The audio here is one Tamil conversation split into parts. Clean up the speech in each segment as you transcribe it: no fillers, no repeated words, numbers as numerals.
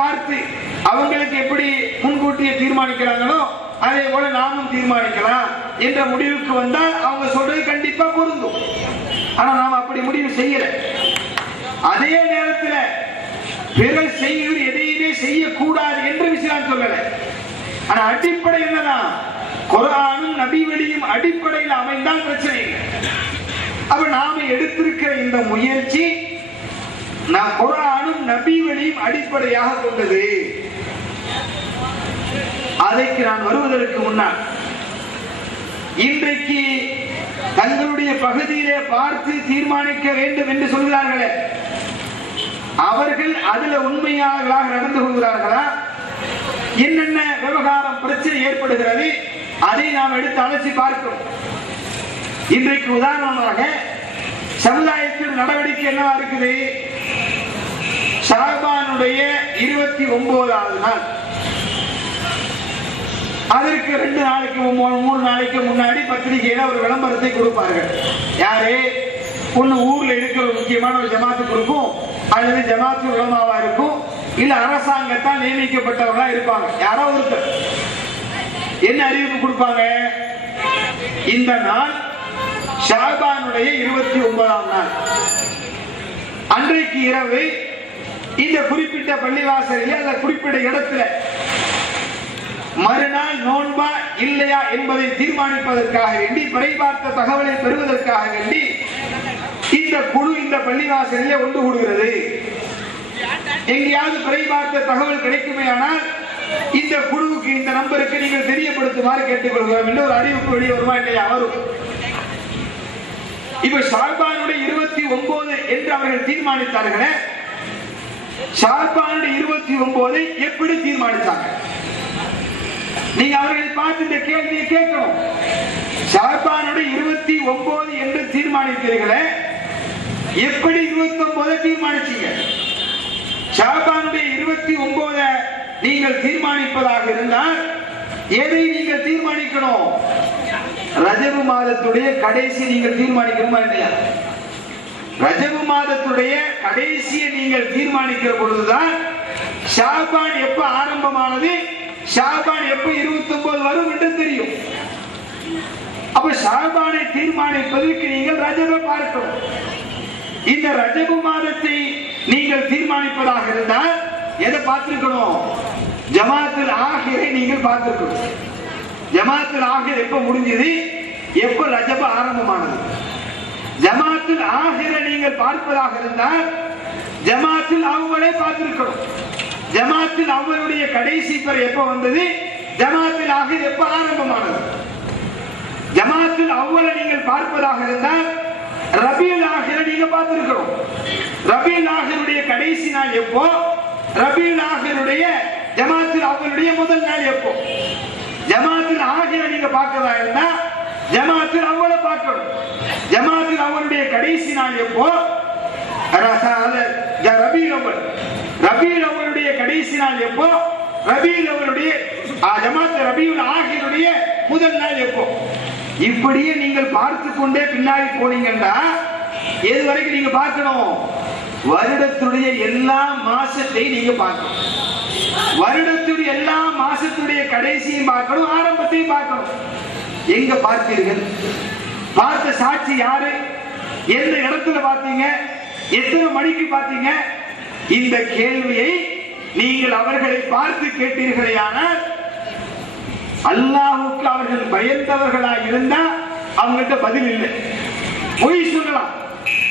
பார்த்து அவங்களுக்கு எப்படி முன்கூட்டியே தீர்மானிக்கிறாங்களோ அதே போல நாமும் தீர்மானிக்கலாம் என்ற முடிவுக்கு வந்தால் அவங்க சொல்றது கண்டிப்பா பொருந்தும். ஆனா நாம அப்படி முடிவு செய்யல. அதே நேரத்தில் பிறர் செய்வது எதையுமே செய்யக்கூடாது என்று இஸ்லாம் சொல்லல. ஆனா அடிப்படை என்னதான், குர்ஆனும் நபி வழியும் அடிப்படையில் அமைந்தால் பிரச்சனை இல்லை. அப்ப நாம எடுத்திருக்கிற இந்த முயற்சி நான் குர்ஆனும் நபி வழியும் அடிப்படையாக கொண்டது. அதற்கு நான் வருவதற்கு முன்னால் இன்றைக்கு தங்களுடைய பகுதியிலே பார்த்து தீர்மானிக்க வேண்டும் என்று சொல்கிறார்களே, அவர்கள் அதுல உண்மையாளர்களாக நடந்து கொள்கிறார்களா? என்னென்ன விவகாரம் பிரச்சனை ஏற்படுகிறது அதை நாம் எடுத்து அலசி பார்க்கிறோம். இன்றைக்கு உதாரணமாக சமுதாயத்தில் நடவடிக்கை என்னவா இருக்குது? ஷாபானுடைய 29வது நாள், அதற்கு 2 நாளைக்கு 3 நாளைக்கு முன்னாடி பத்திரிகையில ஒரு விளம்பரத்தை கொடுப்பார்கள். யாரு? ஒண்ணு ஊர்ல இருக்கிற ஒரு முக்கியமான ஒரு ஜமாத்து கொடுக்கும், அல்லது ஜமாத்து உலமாவா இருக்கும், இல்ல அரசாங்கத்தால் நியமிக்கப்பட்டவர்களா இருப்பாங்க. யாரோ ஒருத்தர் என்ன அறிவிப்பு கொடுப்பாங்க? இந்த நாள் ஷாபானுடைய 29ஆம் நாள். அன்றைக்கு இரவு இந்த குறிப்பிட்ட பள்ளிவாசலில் அந்த குறிப்பிட்ட இடத்துல மறுநாள் நோன்பா இல்லையா என்பதை தீர்மானிப்பதற்காக வேண்டி, பிறை பார்த்த தகவலை பெறுவதற்காக வேண்டி இந்த குழு இந்த பள்ளிவாசலிலே ஒன்று கூடுகிறது. எங்கேயாவது பிறை பார்த்த தகவல் கிடைக்குமே ஆனால் இந்த குழுவுக்கு, இந்த நம்பருக்கு நீங்கள் தெரியப்படுத்துமாறு கேட்டுக்கொள்கிறோம் என்று ஒரு அறிவிப்பு வெளியே வருமா இல்லையா? வரும். இப்ப ஷாபானுடைய 29 என்று அவர்கள் தீர்மானித்தார்களே, ஷாபானுடைய 29 எப்படி தீர்மானித்தாங்க? நீங்க அவர்களை பார்த்து இந்த கேள்வியை கேட்கணும். ஷாபானுடைய 29 என்று தீர்மானித்தீர்களே, எப்படி 29 தீர்மானிச்சீங்க? ஷாபானுடைய 29 நீங்கள் தீர்மானிப்பதாக இருந்தால் எதை நீங்கள் தீர்மானிக்கணும்? ரஜபு மாதத்துடைய கடைசி நீங்கள் தீர்மானிக்கணுமா இல்லையா? ரஜபு மாதத்துடைய கடைசியை நீங்கள் தீர்மானிக்கிற பொழுதுதான் ஷாபான் எப்ப ஆரம்பமானது, ஷாபான் எப்ப 29 வரும் என்று தெரியும். அப்ப ஷாபானை தீர்மானிப்பதற்கு நீங்கள் ரஜபை பார்க்கணும். இந்த ரஜபு மாதத்தை நீங்கள் தீர்மானிப்பதாக இருந்தால் எதை பார்த்திருக்கணும்? ஜமாத்துல் ஆஹிரை நீங்கள் பார்த்திருக்கணும். ஜமாத்துல் ஆஹிர் எப்ப முடிஞ்சது, எப்ப ரஜப ஆரம்பமானது? ஜமாத்துல் ஆஹிரை நீங்கள் பார்ப்பதாக இருந்தால் ஜமாத்துல் அவ்வளை பார்த்திருக்கணும். ஜமாத்துல் அவ்வளுடைய கடைசி பெயர் எப்ப வந்தது, ஜமாத்துல் ஆஹிர் எப்ப ஆரம்பமானது? ஜமாத்துல் அவ்வளை நீங்கள் பார்ப்பதாக இருந்தால் ரபியுல் ஆஹிரை நீங்க பார்த்திருக்கணும். ரபியுல் ஆஹிருடைய கடைசி நாள் எப்போ, ரபியுல் ஆஹிருடைய ஜமாத்துல் அவ்வளுடைய முதல் நாள் எப்போ? ஜமாத்துல் ஆஹிரை நீங்க பார்க்கறதா இருந்தா ஜமாத்துல் அவ்வளை பார்க்கணும். ஜமாத்துல் அவ்வளுடைய கடைசி நாள் எப்போ? ரபியுல் அவ்வல். ரபியுல் அவ்வளுடைய கடைசி நாள் எப்போ? ரபியுல் அவ்வளுடைய ஜமாத் ரபியுல் ஆஹிருடைய முதல் நாள் எப்போ? இப்படியே நீங்கள் பார்த்து கொண்டே பின்னாடி போனீங்கன்னா எது வரைக்கும் நீங்க பார்க்கணும்? வருடத்துடைய எல்லா மாசத்தை நீங்க பார்க்கணும். வருடத்துடைய எல்லா மாசத்துடைய கடைசியும் பார்க்கணும், ஆரம்பத்தையும் பார்க்கணும். எங்க பார்த்தீர்கள்? பார்த்த சாட்சி யாரு? எந்த இடத்துல பார்த்தீங்க? எத்தனை மணிக்கு பார்த்தீங்க? இந்த கேள்வியை நீங்கள் அவர்களை பார்த்து கேட்டீர்களேயானால் அல்லாஹ்வுக்கு அவர்கள் பயந்தவர்களா இருந்தா அவங்கள்ட்ட பதில் இல்லை. பொய் சொல்லலாம்,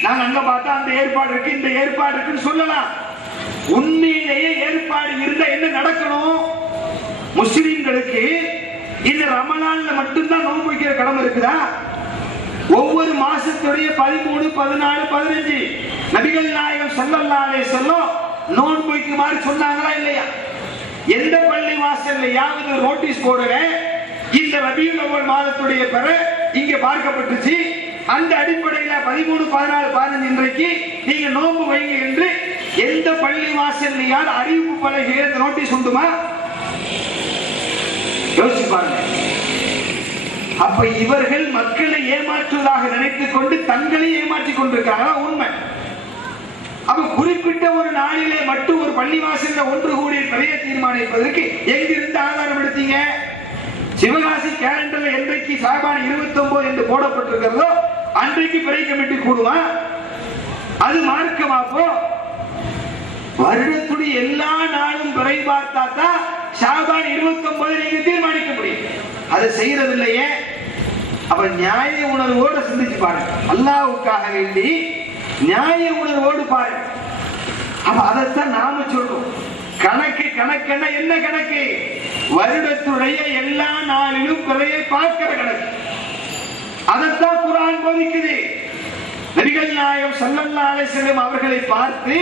நாங்க அங்க பார்த்தா அந்த ஏற்பாடு இருக்கு, இந்த ஏற்பாடு இருக்குன்னு சொல்லலாம். உண்மையிலேயே ஏற்பாடு இருந்தா என்ன நடக்கணும்? முஸ்லிம்களுக்கு இந்த ரமலான்ல மட்டும்தான் நோன்பு வைக்கிற கடமை இருக்குதா? ஒவ்வொரு மாசத்துடைய 13, 14, 15 நபிகள் நாயகம் ஸல்லல்லாஹு அலைஹி வஸல்லம் நோன்பு வைக்குமாறு சொன்னாங்களா இல்லையா? எந்த பள்ளி வாசல்லையாவது நோட்டீஸ் போடுறேன், இந்த ரபியுல் அவ்வல் மாதத்துடைய பெற இங்க பார்க்கப்பட்டுச்சு, அந்த அடிப்படையில் 13, 14, 15 இன்றைக்கு நீங்க நோன்பு வைங்க என்று எந்த பள்ளி வாசல்லையால் அறிவிப்பு பலகையில நோட்டீஸ் உண்டுமா? யோசிச்சு பாருங்க. அப்ப இவர்கள் மக்களை ஏமாற்றுவதாக நினைத்துக் கொண்டு தங்களை ஏமாற்றிக் கொண்டிருக்கிறாங்க. உண்மை. அப்ப குறிப்பிட்ட ஒரு நாளிலே மட்டும் ஒரு பள்ளிவாசல்ல ஒன்று கூடி பிறையை தீர்மானிப்பதற்கு எங்கிருந்து ஆதாரம் எடுத்தீங்க? சிவகாசி கேலண்டர்ல என்றைக்கு ஷாபான் 29 என்று போடப்பட்டிருக்கிறதோ அன்றைக்கு பிறை கமிட்டி கூடுமா? அது மார்க்கமாப்போ? வருடத்துடைய எல்லா நாளும் பிறை பார்த்தா தான் ஷாபான் 29 நீங்க தீர்மானிக்க முடியும். அதை செய்யறது இல்லையே. அப்ப நியாய உணர்வோடு சிந்திச்சு பாருங்க. அல்லாஹ்வுக்காக வேண்டி நியாய உணர்வோடு பாருங்க. அப்ப அதைத்தான் நாம சொல்றோம். கணக்கென்ன என்ன கணக்கு? வருடத்துடைய எல்லா நாளிலும் பிறையை பார்க்கிற கணக்கு. அதைத்தான் குர்ஆன் போதிக்குது. நபிகள் நாயகம் ஸல்லல்லாஹு அலைஹி வஸல்லம் அவர்களை பார்த்து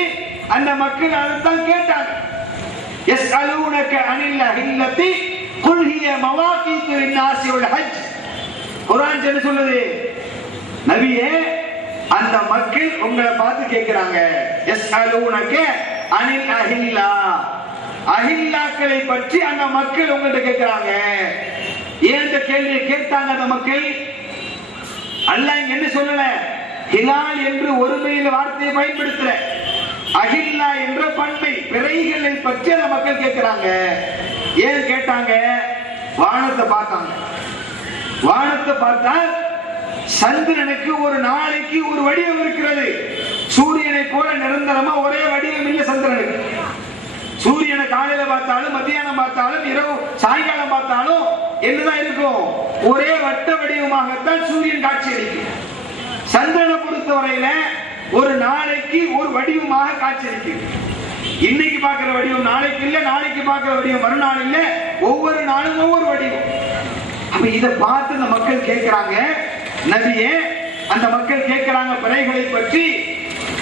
அந்த மக்கள் அதைத்தான் கேட்டாங்க. யஸ்அலூனக அனில் அஹில்லதி குல் ஹிய மவாகீது லின்னாஸி வல் ஹஜ். குர்ஆன் என்ன சொல்லுது? நபியே, அந்த மக்கள் உங்களை பார்த்து கேட்கிறாங்க. யஸ்அலூனக அனில் அஹில்லா, அஹில்லாக்களை பற்றி அந்த மக்கள் உங்கள்கிட்ட கேட்கிறாங்க. ஏன் இந்த கேள்வியை கேட்டாங்க அந்த மக்கள்? அல்லாஹ் என்ன சொல்லல? ஹிலால் என்று ஒருமையில வார்த்தையை பயன்படுத்தல. அஹில்லா என்ற பண்பை பிறைகளை பற்றி அந்த மக்கள் கேட்கிறாங்க. ஏன் கேட்டாங்க? வானத்தை பார்த்தாங்க. வானத்தை பார்த்தால் சந்திரனுக்கு ஒரு நாளைக்கு ஒரு வடிவம் இருக்கிறது. சூரியனை போல நிரந்தரமா ஒரே வடிவம் இல்லை சந்திரனுக்கு. சூரியனை காலையில பார்த்தாலும் மத்தியானம் பார்த்தாலும் இரவு சாயங்காலம் பார்த்தாலும் என்னதான் இருக்கும்? ஒரே வட்ட வடிவமாகத்தான் சூரியன் காட்சி அளிக்கும். சந்திரனை பொறுத்தவரையில ஒரு நாளைக்கு ஒரு வடிவமாக காட்சி அளிக்கும். இன்னைக்கு பார்க்கிற வடிவம் நாளைக்கு இல்ல, நாளைக்கு பார்க்கிற வடிவம் மறுநாள் இல்ல, ஒவ்வொரு நாளும் ஒவ்வொரு வடிவம். அப்ப இதை பார்த்து அந்த மக்கள் கேட்கிறாங்க. நபியே, அந்த மக்கள் கேட்கிறாங்க பிறைகளை பற்றி.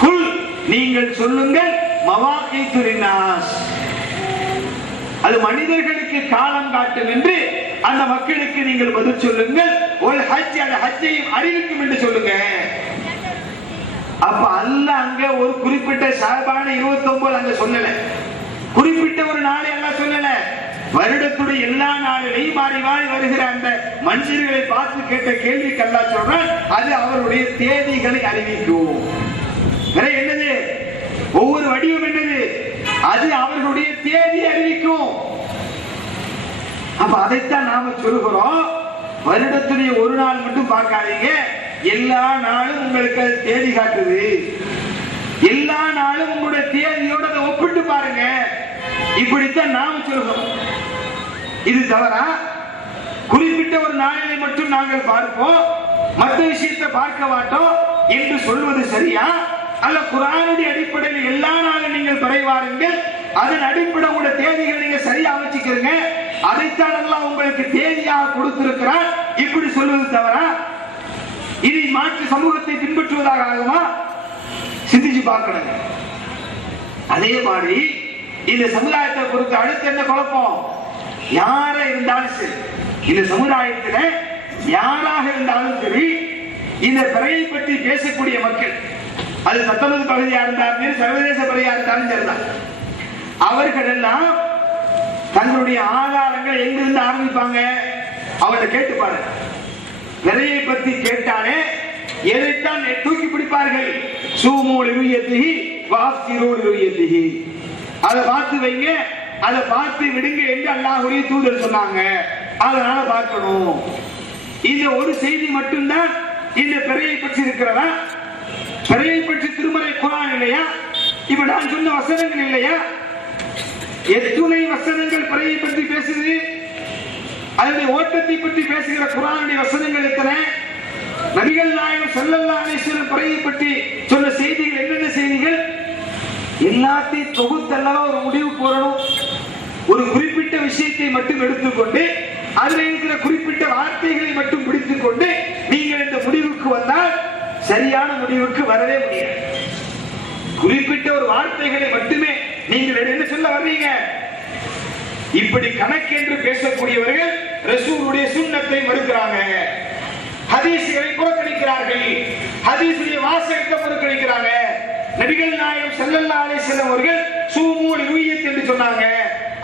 குல், நீங்கள் சொல்லுங்கள், மவாகீது லின்னாஸ், அது மனிதர்களுக்கு காலம் காட்டும் என்று அந்த மக்களுக்கு நீங்கள் பதில் சொல்லுங்கள். ஒரு ஹஜ், அந்த ஹஜ்ஜையும் அறிவிக்கும் என்று சொல்லுங்க. அப்ப அல்லாஹ் அங்க ஒரு குறிப்பிட்ட ஷாபான் 29 அங்க சொல்லல. குறிப்பிட்ட ஒரு நாளை அல்லாஹ் சொல்லல. வருடத்துடைய எல்லா நாளிலையும் மாறி மாறி வருகிற அந்த மனுஷர்களை பார்த்து கேட்ட கேள்விக்கு அல்லாஹ் சொல்றான், அது அவருடைய தேதிகளை அறிவிக்கும். வேற என்னது? ஒவ்வொரு வடிவம் என்னது? அது அவர்களுடைய தேதி அறிவிக்கும். அப்ப அதைத்தான் நாம சொல்லுகிறோம். வருடத்துடைய ஒரு நாள் மட்டும் பார்க்காதீங்க, எல்லா நாளும் உங்களுக்கு அது தேதி காட்டுது. எல்லா நாளும் உங்களுடைய தேதியோட அதை ஒப்பிட்டு பாருங்க. இப்படித்தான் நாம சொல்லுகிறோம். இது தவறா? குறிப்பிட்ட ஒரு நாளிலே மட்டும் நாங்கள் பார்ப்போம், மற்ற விஷயத்தை பார்க்க மாட்டோம் என்று சொல்வது சரியா? அல்ல குர்ஆனுடைய அடிப்படையில் எல்லா நாளும் நீங்கள் பிறைவாருங்கள், அதன் அடிப்படை உள்ள தேதிகளை நீங்க சரியா வச்சுக்கிறீங்க, அதைத்தான் அல்லாஹ் உங்களுக்கு தேதியாக கொடுத்திருக்கிறார், இப்படி சொல்வது தவறா? இதை மாற்று சமூகத்தை பின்பற்றுவதாக ஆகுமா? சிந்திச்சு பார்க்கணும். அதே மாதிரி இந்த சமுதாயத்தை பொறுத்து அடுத்து என்ன குழப்பம்? யார இருந்தாலும் சரி, இந்த சமுதாயத்தில் யாராக இருந்தாலும் சரி, இந்த பிறையை பற்றி பேசக்கூடிய மக்கள், அது சட்டமன்ற பகுதியா இருந்தாலும் சர்வதேச பிறையா இருந்தாலும் சரிதான், அவர்கள் எல்லாம் தங்களுடைய ஆதாரங்கள் எங்கிருந்து ஆரம்பிப்பாங்க? அவரை கேட்டுப்பாரு. பிறையை பற்றி கேட்டாலே எதைத்தான் தூக்கி பிடிப்பார்கள்? சூமூல் ருயத்திஹி வாஃப்திரூல் ருயத்திஹி, அதை பார்த்து வைங்க, அதை பார்த்து விடுங்க என்று அல்லாஹ்வுடைய தூதர் சொன்னாங்க, அதனால பார்க்கணும். இந்த ஒரு செய்தி மட்டும்தான் இந்த பிறையை பற்றி இருக்கிறதா? பிறையை பற்றி திருமறை குர்ஆன் இல்லையா? இப்ப நான் சொன்ன வசனங்கள் இல்லையா? எத்துணை வசனங்கள் பிறையை பற்றி பேசுது. அதனுடைய ஓட்டத்தை பற்றி பேசுகிற குர்ஆனுடைய வசனங்கள் எத்தனை? நபிகள் நாயகம் ஸல்லல்லாஹு அலைஹி வஸல்லம் பிறையை பற்றி சொன்ன செய்திகள் என்னென்ன செய்திகள்? எல்லாத்தையும் தொகுத்தல்லவா ஒரு முடிவு போறணும். ஒரு குறிப்பிட்ட விஷயத்தை மட்டும் எடுத்துக்கொண்டு அதில் இருக்கிற குறிப்பிட்ட வார்த்தைகளை மட்டும் பிடித்துக் கொண்டு நீங்கள் இந்த முடிவுக்கு வந்தால் சரியான முடிவுக்கு வரவே முடியாது. குறிப்பிட்ட ஒரு வார்த்தைகளை மட்டுமே நீங்கள் என்ன சொல்ல வர்றீங்க? இப்படி கணக்கென்று பேசக்கூடியவர்கள் ரசூலுடைய சுன்னத்தை மறுக்கிறாங்க, ஹதீஸ்களை புறக்கணிக்கிறார்கள், ஹதீஸுடைய வாசகத்தை புறக்கணிக்கிறாங்க. நபிகள் நாயகம் ஸல்லல்லாஹு அலைஹி வஸல்லம் அவர்கள் சூமூல் ருய்யத் என்று சொன்னாங்க,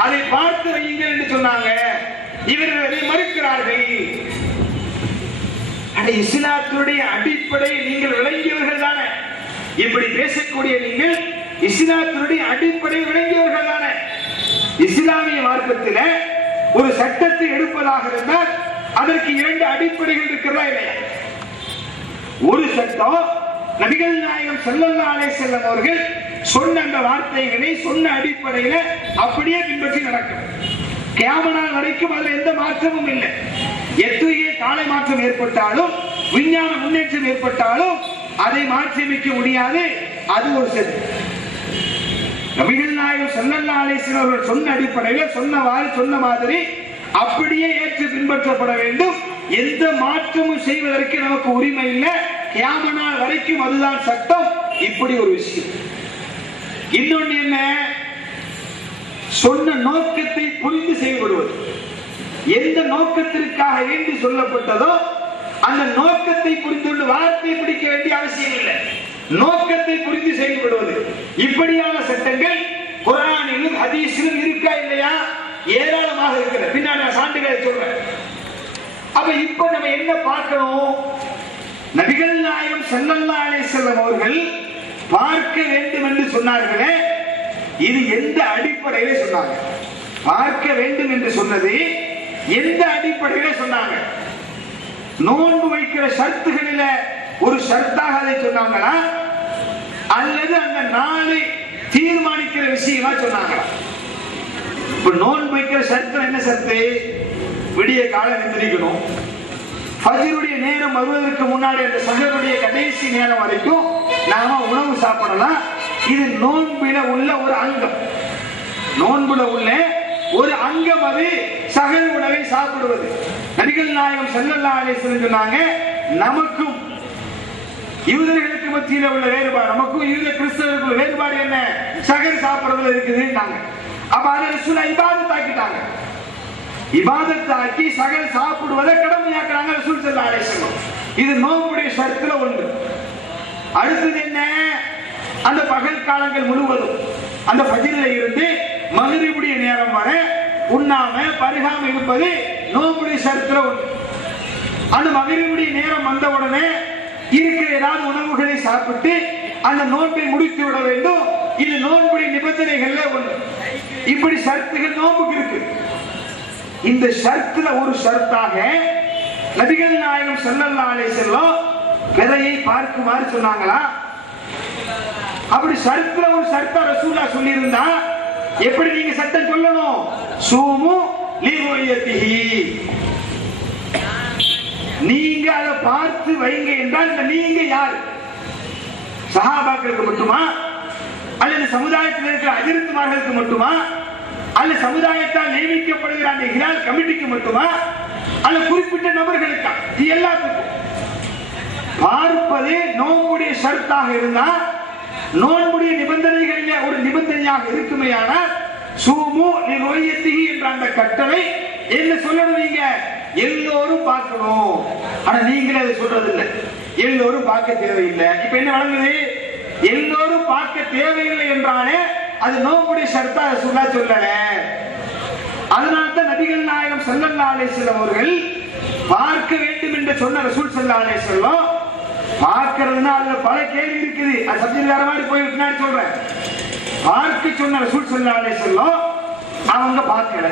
அதை பார்த்து வையுங்கள் என்று சொன்னாங்க. இவர்கள் அதை மறுக்கிறார்கள். இஸ்லாத்துடைய அடிப்படை நீங்கள் விளங்கியவர்கள் தானே. இப்படி பேசக்கூடிய நீங்கள் இஸ்லாத்துடைய அடிப்படை விளங்கியவர்கள். சந்தர்ப்பத்தில் ஒரு சட்டத்தை எடுப்பதாக இருந்தால் அதற்கு 2 அடிப்படைகள் இருக்கிறதா இல்லையா? ஒரு சட்டம் நபிகள் நாயகம் ஸல்லல்லாஹு அலைஹி வஸல்லம் அவர்கள் சொன்ன அந்த வார்த்தைகளை சொன்ன அடிப்படையில அப்படியே பின்பற்றி நடக்கும். கியாமத் நாள் வரைக்கும் அதுல எந்த மாற்றமும் இல்லை. எத்தகைய காலை மாற்றம் ஏற்பட்டாலும் விஞ்ஞான முன்னேற்றம் ஏற்பட்டாலும் அதை மாற்றியமைக்க முடியாது. அது ஒரு சட்டம். நபிகள் நாயகம் ஸல்லல்லாஹு அலைஹி வஸல்லம் அவர்கள் சொன்ன அடிப்படையில சொன்ன மாதிரி அப்படியே ஏற்று பின்பற்றப்பட வேண்டும். எந்த மாற்றமும் செய்வதற்கு நமக்கு உரிமை இல்லை. கியாமத் நாள் வரைக்கும் அதுதான் சட்டம். இப்படி ஒரு விஷயம். இன்னொன்று என்ன? சொன்ன நோக்கத்தை புரிந்து செயல்படுவது. எந்த நோக்கத்திற்காக வேண்டி சொல்லப்பட்டதோ அந்த நோக்கத்தை புரிந்து கொண்டு வார்த்தை பிடிக்க வேண்டிய அவசியம் இல்லை. நோக்கத்தை புரிந்து செயல்படுவது. இப்படியான சட்டங்கள் குர்ஆனிலும் ஹதீஸிலும் இருக்கா இல்லையா? ஏராளமாக இருக்கிறது. பின்னாடி சான்றுகளை சொல்றேன். அப்ப இப்ப நம்ம என்ன பார்க்கணும்? நபிகள் நாயகம் ஸல்லல்லாஹு அலைஹி வஸல்லம் அவர்கள் பார்க்க வேண்டும் என்று சொன்னார்களே, இது எந்த அடிப்படையில சொன்னாங்க? பார்க்க வேண்டும் என்று சொன்னது எந்த அடிப்படையில சொன்னாங்க? நோன்பு வைக்கிற ஷர்த்துகளில ஒரு ஷர்த்தாக அதை சொன்னாங்களா, அல்லது அந்த நாளை தீர்மானிக்கிற விஷயமா சொன்னாங்களா? இப்ப நோன்பு வைக்கிற ஷர்த்து என்ன ஷர்த்து? விடிய காலம் எந்திரிக்கணும். ஃபஜ்ருடைய நேரம் வருவதற்கு முன்னாடி அந்த சஹருடைய கடைசி நேரம் வரைக்கும் நாம உணவு சாப்பிடலாம். இது நோன்பில உள்ள ஒரு அங்கம். நோன்புல உள்ள ஒரு அங்கம் அது சஹர் உணவை சாப்பிடுவது. நபிகள் நாயகம் ஸல்லல்லாஹு அலைஹி வஸல்லம் சொன்னாங்க, நமக்கும் யூதர்களுக்கு மத்தியில உள்ள வேறுபாடு, நமக்கும் யூத கிறிஸ்தவர்களுக்கு வேறுபாடு என்ன? சஹர் சாப்பிடுறதுல இருக்குதுன்னாங்க. அப்ப அதை ரசூலுல்லாஹ் இபாதத் ஆக்கிட்டாங்க. இபாதத் ஆக்கி சஹர் சாப்பிடுவதை கடமையாக்குறாங்க ரசூல் ஸல்லல்லாஹு அலைஹி வஸல்லம். இது நோன்புடைய ஷர்த்துல ஒன்று. அடுத்தது என்ன? அந்த பகல் காலங்கள் முழுவதும் அந்த ஃபஜ்ரில இருந்து மக்ரிபுடைய நேரம் வரை உண்ணாம பருகாம இருப்பது நோன்புடைய ஷர்த்துல ஒன்று. அந்த மக்ரிபுடைய நேரம் வந்த உடனே இருக்கிற ஏதாவது உணவுகளை சாப்பிட்டு அந்த நோன்பை முடித்து விட வேண்டும். இது நோன்புடைய நிபந்தனைகள்ல ஒன்று. இப்படி ஷர்த்துகள் நோன்புக்கு இருக்கு. இந்த ஷர்த்துல ஒரு ஷர்த்தாக நபிகள் நாயகம் ஸல்லல்லாஹு அலைஹி வஸல்லம் பிறையை பார்க்குமாறு சொன்னாங்களா? அப்படி ஷர்த்துல ஒரு ஷர்த்தா ரசூலுல்லாஹ் சொல்லி இருந்தா எப்படி நீங்க சட்டம் சொல்லணும்? சூமு லிருயதிஹி, நீங்க அதை பார்த்து வைங்க என்றால் நீங்க யார்? சஹாபாக்களுக்கு மட்டுமா, அல்லது சமுதாயத்தில் இருக்கிற அஜிரத்துமார்களுக்கு மட்டுமா, அல்ல சமுதாயத்தால் நியமிக்கப்படுகிற அந்த ஹிலால் கமிட்டிக்கு மட்டுமா, அல்ல குறிப்பிட்ட நபர்களுக்கா? இது எல்லாத்துக்கும். பார்ப்பது நோன்புடைய ஷர்த்தாக இருந்தா நோன்புடைய நிபந்தனைகளிலே ஒரு நிபந்தனையாக இருக்குமேயானால் சூமு லிருயதிஹி என்ற அந்த கட்டளை என்ன சொல்லணும்? நீங்க எல்லோரும் பார்க்கணும். ஆனா நீங்களே அதை சொல்றது இல்லை. எல்லோரும் பார்க்க தேவையில்லை. இப்ப என்ன வழங்குது? எல்லோரும் பார்க்க தேவையில்லை என்றாலே அது நோன்புடைய ஷர்த்தா ரசூலுல்லாஹ் சொல்லல. அதனால்தான் நபிகள் நாயகம் ஸல்லல்லாஹு அலைஹி வஸல்லம் அவர்கள் பார்க்க வேண்டும் என்று சொன்ன ரசூல் ஸல்லல்லாஹு அலைஹி வஸல்லம் பார்க்கிறதுனா அதுல பல கேள்வி இருக்குது. அது சப்ஜெக்ட் வேற மாதிரி போய் பின்னாடி சொல்றேன். பார்க்க சொன்ன ரசூல் ஸல்லல்லாஹு அலைஹி வஸல்லம் அவங்க பார்க்கல.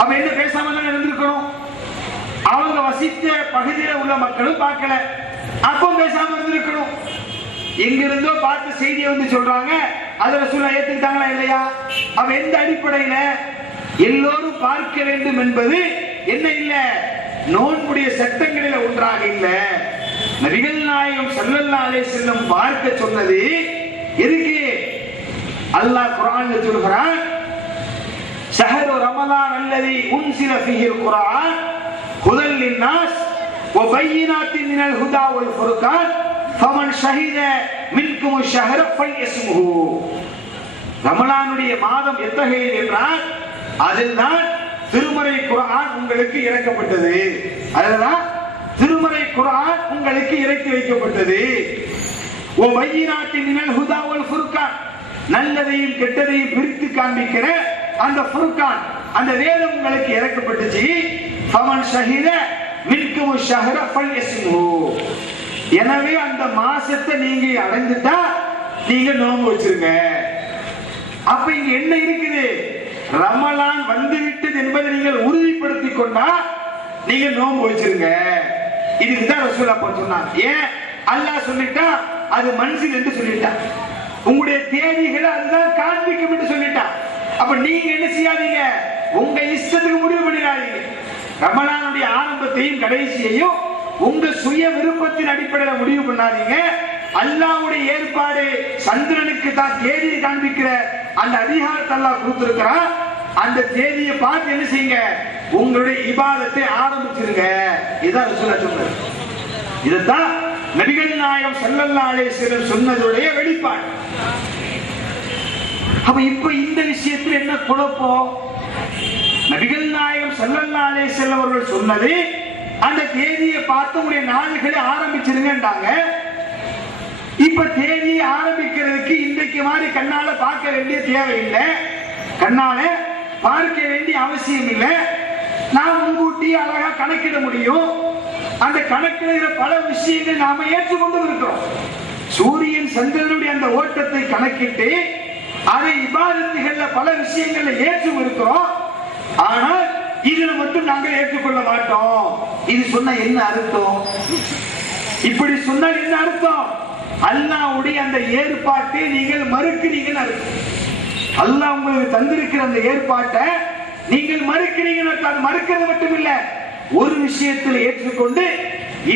அப்ப என்ன பேசாம தான் இருந்திருக்கணும்? அவங்க வசித்த பகுதியில உள்ள மக்களும் பார்க்கல, அப்போ பேசாம இருந்திருக்கணும். எங்கிருந்தோ பார்த்த செய்தியை வந்து சொல்றாங்க, அதை ரசூலுல்லாஹ் ஏத்துக்கிட்டாங்களா இல்லையா? அப்ப எந்த அடிப்படையில எல்லோரும் பார்க்க வேண்டும் என்பது என்ன இல்ல? நோன்புடைய சட்டங்களில ஒன்றாக இல்ல. நபிகள் நாயகம் ஸல்லல்லாஹு அலைஹி வஸல்லம் பார்க்க சொன்னது எதுக்கு? அல்லாஹ் குர்ஆன்ல சொல்கிறான், ஷஹரு ரமலான் அல்லதி உன்சில ஃபீஹில் குர்ஆன் ஹுதல் லின்னாஸ் வ பையினாத்தின் மினல் ஹுதா வல் ஃபுர்கான் ஃபமன் ஷஹித மின்கும் ஷஹர ஃபல்யஸ்முஹு. ரமலானுடைய மாதம் எத்தகையது என்றால் அதில்தான் திருமறை குர்ஆன் உங்களுக்கு இறக்கப்பட்டது. அதுதான் திருமறை குர்ஆன் உங்களுக்கு இறக்கி வைக்கப்பட்டது. ஓ பையினாத்தின் மினல் ஹுதா வல் ஃபுர்கான், நல்லதையும் கெட்டதையும் பிரித்து காண்பிக்கிற அந்த ஃபுர்கான், அந்த வேதம் உங்களுக்கு இறக்கப்பட்டுச்சு. ஃபமன் ஷஹித மின்கும் ஷஹர ஃபல்யஸ்முஹு. எனவே அந்த மாசத்தை நீங்க அடைஞ்சிட்டா நீங்க நோன்பு வச்சிருங்க. அப்ப இங்க என்ன இருக்குது? ரமலான் வந்துவிட்டது என்பதை நீங்கள் உறுதிப்படுத்திக் கொண்டா நீங்க நோன்பு வச்சிருங்க. இதுக்குதான் ரசூல் அப்ப சொன்னாங்க. ஏன் அல்லாஹ் சொல்லிட்டா அது மன்சில் என்று சொல்லிட்டா, உங்களுடைய தேதிகளை அதுதான் காண்பிக்கும் என்று சொல்லிட்டா. அப்ப நீங்க என்ன செய்யாதீங்க, உங்க இஷ்டத்துக்கு முடிவு பண்ணிடாதீங்க. ரமலானுடைய ஆரம்பத்தையும் கடைசியையும் உங்க சுய விருப்பத்தின் அடிப்படையில் முடிவு பண்ணாதீங்க. அல்லாஹ்வுடைய ஏற்பாடு, சந்திரனுக்கு தான் தேதியை காண்பிக்கிற அந்த அதிகாரத்தை அல்லாஹ் கொடுத்திருக்கிறான். அந்த தேதியை பார்த்து என்ன செய்யுங்க, உங்களுடைய இபாதத்தை ஆரம்பிச்சிருங்க. இதான் ரசூலுல்லாஹ் சொன்னார். இதுதான் நபிகள் நாயகம் ஸல்லல்லாஹு அலைஹி வஸல்லம் சொன்னதுடைய வெளிப்பாடு. அப்ப இப்ப இந்த விஷயத்தில் என்ன குழப்பம்? நபிகள் நாயகம் ஸல்லல்லாஹு அலைஹி வஸல்லம் அவர்கள் சொன்னது அந்த தேதியை பார்த்து உங்களுடைய நாள்களை ஆரம்பிச்சிருங்கன்றாங்க. இப்ப தேதியை ஆரம்பிக்கிறதுக்கு இன்றைக்கு மாதிரி கண்ணால பார்க்க வேண்டிய தேவையில்லை, கண்ணால பார்க்க வேண்டிய அவசியம் இல்லை. நாம் முன்கூட்டி அழகா கணக்கிட முடியும். அந்த கணக்கிடுகிற பல விஷயங்கள் நாம ஏற்றுக்கொண்டு இருக்கிறோம். சூரியன் சந்திரனுடைய அந்த ஓட்டத்தை கணக்கிட்டு அதை இபாதத்துகள்ல பல விஷயங்கள்ல ஏற்று இருக்கிறோம். ஆனால் இதுல மட்டும் நாங்கள் ஏற்றுக்கொள்ள மாட்டோம். இது சொன்ன என்ன அர்த்தம்? இப்படி சொன்னால் என்ன அர்த்தம்? அல்லாஹ்வுடைய அந்த ஏற்பாட்டை நீங்கள் மறுக்கிறீங்கன்னு அர்த்தம். அல்லாஹ் உங்களுக்கு தந்திருக்கிற அந்த ஏற்பாட்டை நீங்கள் மறுக்கிறீங்கன்னு அர்த்தம். அது மறுக்கிறது மட்டும் இல்ல, ஒரு விஷயத்தில் ஏற்றுக்கொண்டு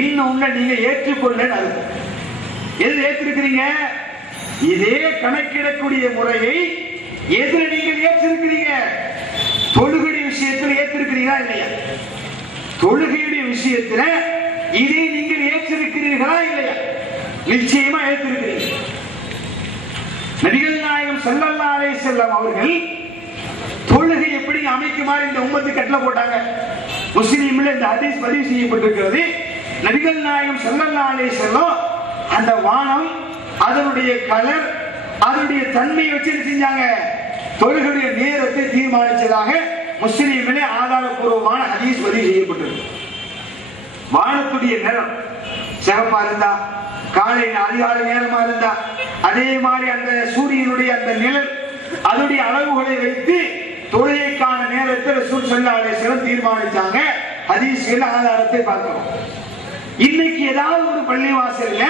இன்னொன்னு நீங்க ஏற்றுக்கொள்ளன்னு அர்த்தம். எது ஏற்றிருக்கிறீங்க? இதே கணக்கிடக்கூடிய முறையை எதுல நீங்கள் ஏற்றிருக்கிறீங்க? தொழுகை விஷயத்தில் ஏற்றிருக்கிறீங்களா இல்லையா? தொழுகையுடைய விஷயத்துல இதை நீங்கள் ஏற்றிருக்கிறீர்களா இல்லையா? நிச்சயமா ஏற்றிருக்கிறீங்க. நபிகள் நாயகம் ஸல்லல்லாஹு அலைஹி வஸல்லம் அவர்கள் தொழுகை எப்படி அமைக்குமாறு இந்த உம்மத்துக்கு கட்டளை போட்டாங்க. முஸ்லிம்ல இந்த ஹதீஸ் பதிவு செய்யப்பட்டிருக்கிறது. நபிகள் நாயகம் ஸல்லல்லாஹு அலைஹி வஸல்லம் அந்த வானம், அதனுடைய கலர், அதனுடைய தன்மையை வச்சு செஞ்சாங்க, தொழுகையுடைய நேரத்தை தீர்மானிச்சதாக முஸ்லிமிலே ஆதாரபூர்வமான ஹதீஸ் பதிவு செய்யப்பட்டிருக்கு. வானத்துடைய நிறம் சிவப்பா இருந்தா, காலை அதிகாலை நேரமா இருந்தா, அதே மாதிரி அந்த சூரியனுடைய அந்த நிழல், அதனுடைய அளவுகளை வைத்து தொழுகைக்கான நேரத்தை ரசூல் ஸல்லல்லாஹு அலைஹி வஸல்லம் தீர்மானிச்சாங்க. ஹதீஸ்ல ஆதாரத்தை பார்க்கிறோம். இன்னைக்கு ஏதாவது ஒரு பள்ளிவாசல்ல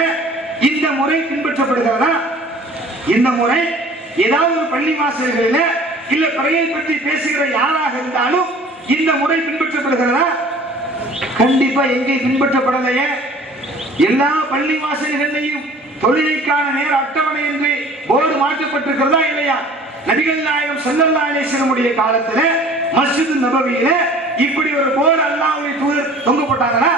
இந்த முறை பின்பற்றப்படுகிறதா? இந்த முறை ஏதாவது ஒரு பள்ளிவாசல்களில் இல்ல பிறையை பற்றி பேசுகிற யாராக இருந்தாலும் இந்த முறை பின்பற்றப்படுகிறதா? கண்டிப்பா எங்கே பின்பற்றப்படலையே. எல்லா பள்ளிவாசல்களையும் தொழுகைக்கான நேர அட்டவணை என்று போர்டு மாற்றப்பட்டிருக்கிறதா இல்லையா? நபிகள் நாயகம் ஸல்லல்லாஹு அலைஹி வஸல்லம் காலத்துல மஸ்ஜித் நபவியில இப்படி ஒரு போர்டு அல்லாஹ்வுடைய தூதர் தொங்க போட்டாங்களா?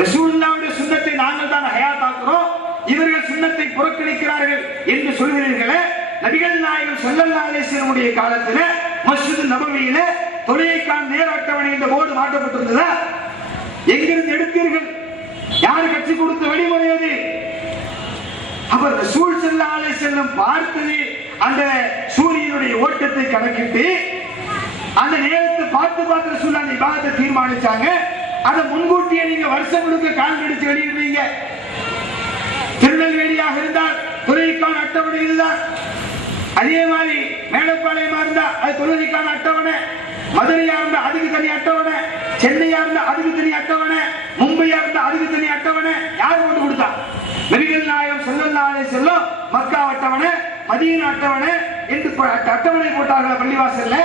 ரசூலுல்லாஹ்வுடைய சுன்னத்தை நாங்கள் தான் ஹயாத்தாக்குறோம், இவர்கள் சுன்னத்தை புறக்கணிக்கிறார்கள் என்று சொல்கிறீர்களே. நபிகள் நாயகம் ஸல்லல்லாஹு அலைஹி வஸல்லம் காலத்துல மஸ்ஜித் நபவியில தொழுகைக்கான நேர அட்டவணை என்ற போர்டு மாற்றப்பட்டிருந்ததா? எங்கிருந்து எடுத்தீர்கள்? யாரு கட்சி கொடுத்த வழிமுறை அது? அவர் ரசூல் ஸல்லல்லாஹு அலைஹி வஸல்லம் பார்த்தது அந்த சூரியனுடைய ஓட்டத்தை கணக்கிட்டு அந்த நேரத்தை பார்த்து ரசூல் அந்த இபாதத்தை தீர்மானிச்சாங்க. அதை முன்கூட்டியே நீங்க வருஷம் முழுக்க கால் கடிச்சு வெளியிடுறீங்க. திருநெல்வேலியாக இருந்தால் தொழுகைக்கான அட்டவணை இதுதான். அதே மாதிரி மேலப்பாளையமா இருந்தா அது தொழுகைக்கான அட்டவணை, மதுரையா இருந்தா அதுக்கு தனி அட்டவணை, சென்னையா இருந்தா அதுக்கு தனி அட்டவணை, மும்பையா இருந்தா அதுக்கு தனி அட்டவணை. யார் போட்டு கொடுத்தா? நபிகள் நாயகம் ஸல்லல்லாஹு அலைஹி வஸல்லம் மக்கா அட்டவணை, மதீனா அட்டவணை என்று அட்டவணை போட்டார்கள் பள்ளிவாசல்ல.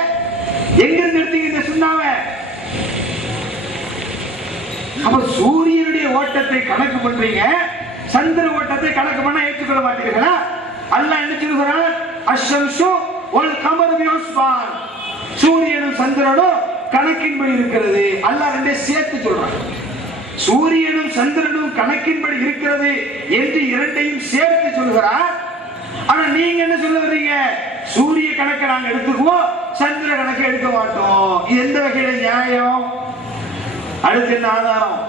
எங்கிருந்து எடுத்தீங்க இந்த சுண்ணாவை? அப்ப சூரியனுடைய ஓட்டத்தை கணக்கு பண்றீங்க, சந்திர ஓட்டத்தை கணக்கு பண்ண ஏற்றுக்கொள்ள மாட்டீர்களா? அல்லாஹ் என்ன சொல்கிறான்? அஷ்ஷம்ஸு வல் கமரு பிஹுஸ்பான். சூரியனும் சந்திரனும் கணக்கின்படி இருக்கிறது. அல்லாஹ் ரெண்டே சேர்த்து சொல்றான். சூரியனும் சந்திரனும் கணக்கின்படி இருக்கிறது என்று இரண்டையும் சேர்த்து சொல்கிறார். ஆனா நீங்க என்ன சொல்லுறீங்க? சூரிய கணக்கை நாங்க எடுத்துக்குவோம், சந்திர கணக்கை எடுக்க மாட்டோம். இது எந்த வகையில நியாயம்? அடுத்து என்ன ஆதாரம்?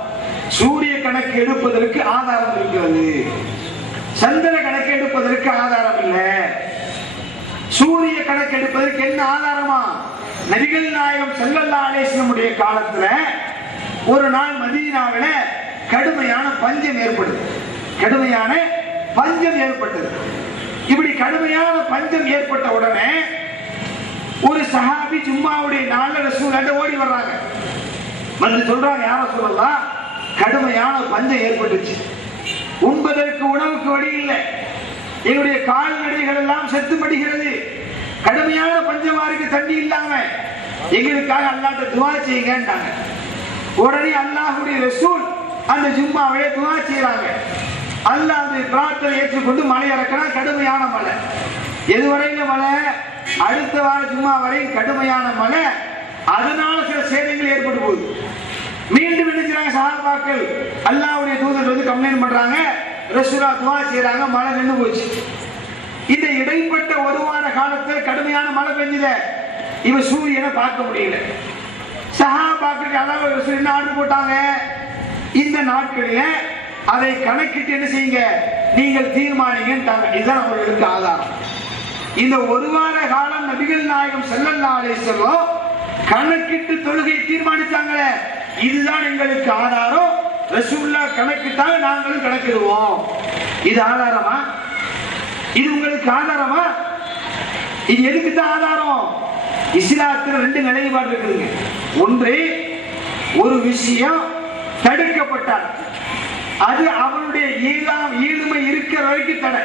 சூரிய கணக்கு எடுப்பதற்கு ஆதாரம் இருக்கிறது, சந்திர கணக்கு எடுப்பதற்கு ஆதாரம் இல்லை. சூரிய கணக்கு எடுப்பதற்கு என்ன ஆதாரமா? நபிகள் நாயகம் ஸல்லல்லாஹு அலைஹி வஸல்லம் காலத்துல ஒரு நாள் மதீனாவில கடுமையான பஞ்சம் ஏற்பட்டது. கடுமையான பஞ்சம் ஏற்பட்டது. இப்படி கடுமையான பஞ்சம் ஏற்பட்ட உடனே ஒரு சஹாபி ஜும்மாவுடைய நாள்ல ரசூலுல்லாஹ் ஓடி வர்றாங்க. வந்து சொல்றாங்க, யார சொல்லலாம், கடுமையான பஞ்சம் ஏற்பட்டுச்சு, உண்பதற்கு உணவுக்கு வழி இல்லை, எங்களுடைய கால்நடைகள் எல்லாம் செத்து படுகிறது, கடுமையான பஞ்சமா இருக்கு, தண்ணி இல்லாம எங்களுக்காக அல்லாஹ்ட்ட துஆ செய்யுங்கன்றாங்க. உடனே அல்லாஹ்வுடைய ரசூல் அந்த ஜும்மாவிலே துஆ செய்றாங்க. அல்லாஹ் அந்த பிரார்த்தனை ஏற்றுக்கொண்டு மழை இறக்குறான். கடுமையான மழை. எதுவரையில மழை? அடுத்த வார ஜும்மா வரை கடுமையான மழை. அதனால சில சேதங்கள் ஏற்பட்டு போகுது. மீண்டும் என்ன செய்றாங்க சஹாபாக்கள், அல்லாஹ்வுடைய தூதர் வந்து கம்ப்ளைண்ட் பண்றாங்க, ரசூலுல்லாஹ் துஆ செய்றாங்க, மழை நின்னு போச்சு. இந்த இடைப்பட்ட ஒரு வார காலத்தில் கடுமையான மழை பெஞ்சது. இவன் சூரியனை பார்க்க முடியல. சஹாபாக்கள் அல்லாஹ்வுடைய ரசூல் என்ன ஆர்டர் போட்டாங்க, இந்த நாட்களில அதை கணக்கிட்டு என்ன செய்யுங்க, நீங்கள் தீர்மானிங்கன்றாங்க. இதுதான் அவர்களுக்கு ஆதாரம். இந்த ஒரு வார காலம் நபிகள் நாயகம் ஸல்லல்லாஹு அலைஹி வஸல்லம் கணக்கிட்டு தொழுகை தீர்மானித்தாங்களே, இதுதான் எங்களுக்கு ஆதாரம். ரசூலுல்லாஹ் கணக்கிட்டாங்க, நாங்களும் கணக்கிடுவோம். இது ஆதாரமா? இது உங்களுக்கு ஆதாரமா? இது எதுக்கு தான் ஆதாரம்? இஸ்லாத்தில் ரெண்டு நிலைப்பாடு இருக்குதுங்க. ஒன்று, ஒரு விஷயம் தடுக்கப்பட்டார், அது அவனுடைய ஈடுமை இருக்கிற வரைக்கும் தடை.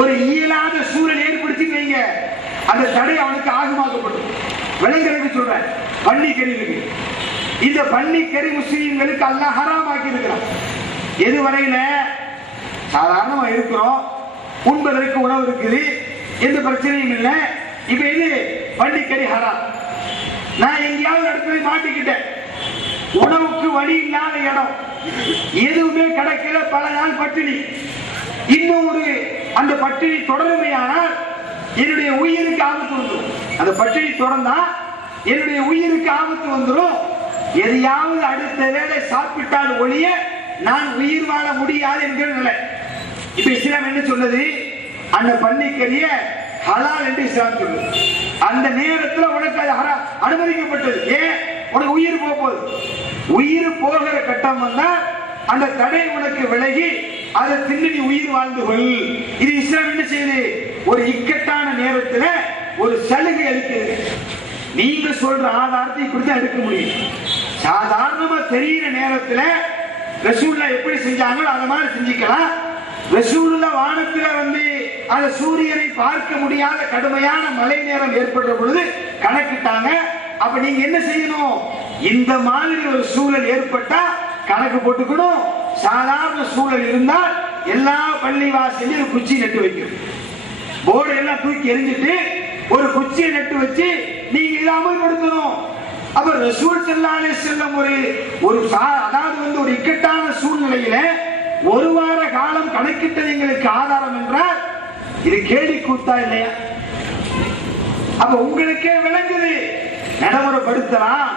ஒரு இயலாத சூழல் ஏற்படுத்தி வைங்க, அந்த தடை அவனுக்கு ஆகமாக்கப்படும். விலங்குகளுக்கு சொல்றேன், பன்னிக்கறிகளுக்கு. இந்த பன்னிக்கறி முஸ்லீம்களுக்கு அல்லாஹ் ஹராம் ஆக்கி இருக்கிறான். எது வரையில சாதாரணமா இருக்கிறோம், உண்பதற்கு உணவு இருக்குது, எந்த பிரச்சனையும் இல்லை. இப்ப இது பன்னிக்கறி ஹராம். நான் எங்கேயாவது இடத்துல மாட்டிக்கிட்டேன், உணவுக்கு வழி இல்லாத இடம், எதுவுமே கிடைக்கல, பல நாள் பட்டினி, இன்னும் ஒரு அந்த பட்டினி தொடருமையானால் என்னுடைய உயிருக்கு ஆபத்து வந்துடும். அந்த பட்டினி தொடர்ந்தா என்னுடைய உயிருக்கு ஆபத்து வந்துடும். எதையாவது அடுத்த வேளை சாப்பிட்டால் ஒழிய நான் உயிர் வாழ முடியாது என்கிற நிலை. இப்ப இஸ்லாம் என்ன சொல்லுது, அந்த பன்னிக்கறிய ஹலால் என்று இஸ்லாம் சொல்லுது. அந்த நேரத்தில் உனக்கு அது அனுமதிக்கப்பட்டது. ஏன்? உனக்கு உயிர் போகுது. உயிர் போகிற கட்டம் வந்தா அந்த தடை உனக்கு விலகி அதை தின்னு நீ உயிர் வாழ்ந்து கொள். இது இஸ்லாம் என்ன செய்யுது, ஒரு இக்கட்டான நேரத்தில் ஒரு சலுகை அளிக்கிறது. நீங்க சொல்ற ஆதாரத்தை இப்படித்தான் எடுக்க முடியும். சாதாரணமா தெரிகிற நேரத்தில் ரசூலுல்லாஹ் எப்படி செஞ்சாங்களோ அது மாதிரி செஞ்சுக்கலாம். ரசூலுல்லாஹ் வானத்துல வந்து அந்த சூரியனை பார்க்க முடியாத கடுமையான மழை நேரம் ஏற்படுற பொழுது கணக்கிட்டாங்க. அப்ப நீங்க என்ன செய்யணும், இந்த மாதிரி ஒரு சூழல் ஏற்பட்டா கணக்கு போட்டுக்கணும். சாதாரண சூழல் இருந்தால் எல்லா பள்ளிவாசலையும் ஒரு குச்சி நட்டு வைக்கணும். போர்டு எல்லாம் தூக்கி எரிஞ்சிட்டு ஒரு குச்சியை நட்டு வச்சு நீங்க இதை அமல்படுத்தணும். அப்ப ரசூல் ஸல்லல்லாஹு அலைஹி வஸல்லம் ஒரு அதாவது வந்து ஒரு இக்கட்டான சூழ்நிலையில ஒரு வார காலம் கணக்கிட்டது எங்களுக்கு ஆதாரம் என்றால் இது கேலி கூத்தா இல்லையா? அப்ப உங்களுக்கே விளங்குது, நடைமுறைப்படுத்தலாம்.